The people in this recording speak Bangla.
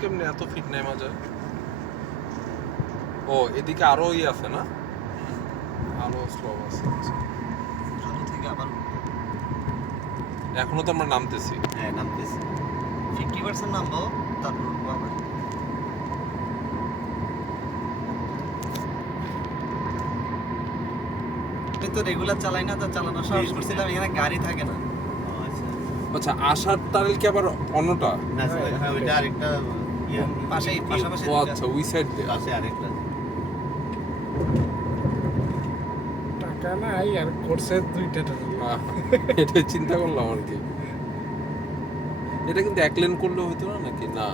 কেমনে এত ফিট নেমা যায়? ও এদিকে আরো আছে না, আরো স্লপ আছে। ভালো থেকে আবার এখনো তো আমরা নামতেছি। হ্যাঁ নামতেছি 50% নামবো তারপর উঠবো আবার। আমি তো রেগুলার চালাই না, তো চালানো সাহস করছিলাম, এখানে গাড়ি থাকে না। আচ্ছা, আসার টানেল কি আবার অন্যটা? না হ্যাঁ ওইটা আরেকটা পাশেই পাশাপাশি ও আচ্ছা, ওই সাইড দিয়ে। পাশে আরেকটা। টাকা নাই আর করছে দুইটা টাকা। এটা চিন্তা করলাম আর কি। এটা কিন্তু এক লেন করলে হইতো না নাকি? না,